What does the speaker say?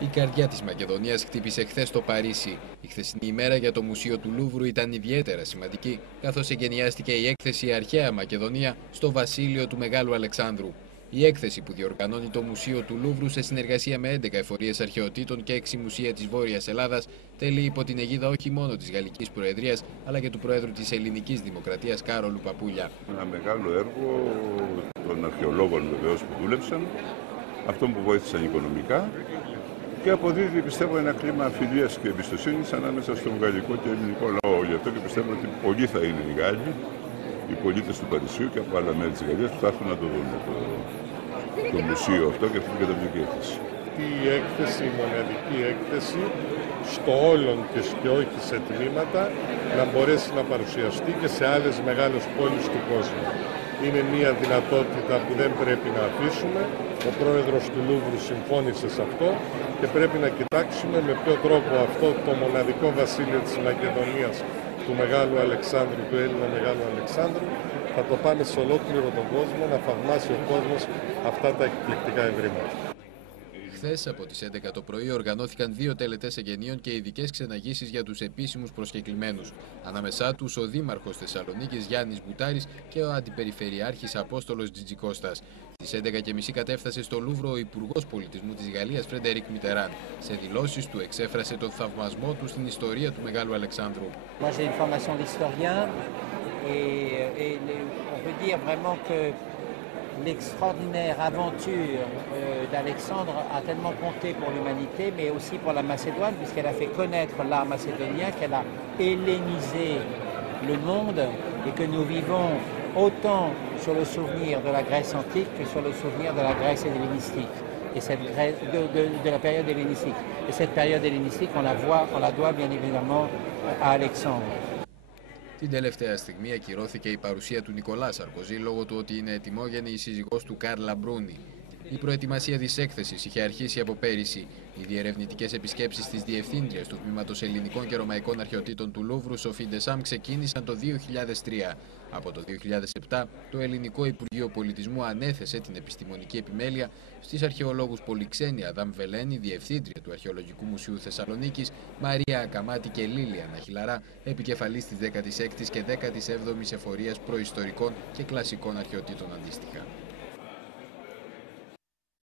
Η καρδιά της Μακεδονίας χτύπησε χθες στο Παρίσι. Η χθεσινή ημέρα για το Μουσείο του Λούβρου ήταν ιδιαίτερα σημαντική, καθώς εγκαινιάστηκε η έκθεση «Αρχαία Μακεδονία» στο Βασίλειο του Μεγάλου Αλεξάνδρου. Η έκθεση, που διοργανώνει το Μουσείο του Λούβρου σε συνεργασία με 11 εφορίες αρχαιοτήτων και 6 μουσεία της Βόρειας Ελλάδας, τελεί υπό την αιγίδα όχι μόνο της Γαλλικής Προεδρίας, αλλά και του Προέδρου της Ελληνικής Δημοκρατίας Κάρολου Παπούλια. Ένα μεγάλο έργο των αρχαιολόγων βεβαίως που δούλεψαν, αυτών που βοήθησαν οικονομικά, και αποδίδει, πιστεύω, ένα κλίμα φιλίας και εμπιστοσύνης ανάμεσα στον γαλλικό και ελληνικό λαό. Γι' αυτό και πιστεύω ότι πολλοί θα είναι οι Γάλλοι, οι πολίτες του Παρισιού και από άλλα μέρη της Γαλλίας που θα έρθουν να το δουν το μουσείο αυτό και αυτή την καταπληκτική έκθεση. Η έκθεση, η μοναδική έκθεση, στο όλον και όχι σε τμήματα, να μπορέσει να παρουσιαστεί και σε άλλες μεγάλες πόλεις του κόσμου. Είναι μια δυνατότητα που δεν πρέπει να αφήσουμε. Ο πρόεδρος του Λούβρου συμφώνησε σε αυτό και πρέπει να κοιτάξουμε με ποιο τρόπο αυτό το μοναδικό βασίλειο της Μακεδονίας, του Μεγάλου Αλεξάνδρου, του Έλληνα Μεγάλου Αλεξάνδρου, θα το πάμε σε ολόκληρο τον κόσμο, να θαυμάσει ο κόσμος αυτά τα εκπληκτικά ευρήματα. Χθες από τις 11 το πρωί οργανώθηκαν 2 τελετές εγγενείων και ειδικές ξεναγήσεις για τους επίσημους προσκεκλημένους. Ανάμεσά τους ο Δήμαρχος Θεσσαλονίκης Γιάννης Μπουτάρης και ο Αντιπεριφερειάρχης Απόστολος Τζιτζικώστας. Στις 11:30 κατέφτασε στο Λούβρο ο Υπουργός Πολιτισμού της Γαλλίας Φρεντερίκ Μιτεράν. Σε δηλώσεις του εξέφρασε τον θαυμασμό του στην ιστορία του Μεγάλου Αλεξάνδρου. L'extraordinaire aventure d'Alexandre a tellement compté pour l'humanité, mais aussi pour la Macédoine, puisqu'elle a fait connaître l'art macédonien, qu'elle a hellénisé le monde, et que nous vivons autant sur le souvenir de la Grèce antique que sur le souvenir de la Grèce hellénistique, et de la période hellénistique. Et cette période hellénistique, on la doit bien évidemment à Alexandre. Την τελευταία στιγμή ακυρώθηκε η παρουσία του Νικολά Σαρκοζή λόγω του ότι είναι ετοιμόγενη η σύζυγός του Κάρλα Μπρούνι. Η προετοιμασία της έκθεσης είχε αρχίσει από πέρυσι. Οι διερευνητικές επισκέψεις της Διευθύντριας του Τμήματος Ελληνικών και Ρωμαϊκών Αρχαιοτήτων του Λούβρου, Σοφή Ντεσάμ, ξεκίνησαν το 2003. Από το 2007, το Ελληνικό Υπουργείο Πολιτισμού ανέθεσε την επιστημονική επιμέλεια στις αρχαιολόγους Πολυξένη Αδάμ Βελένη, Διευθύντρια του Αρχαιολογικού Μουσείου Θεσσαλονίκης, Μαρία Ακαμάτη και Λίλιανα Χιλαρά, επικεφαλής της 16ης και 17ης εφορίας προϊστορικών και κλασικών αρχαιοτήτων αντίστοιχα.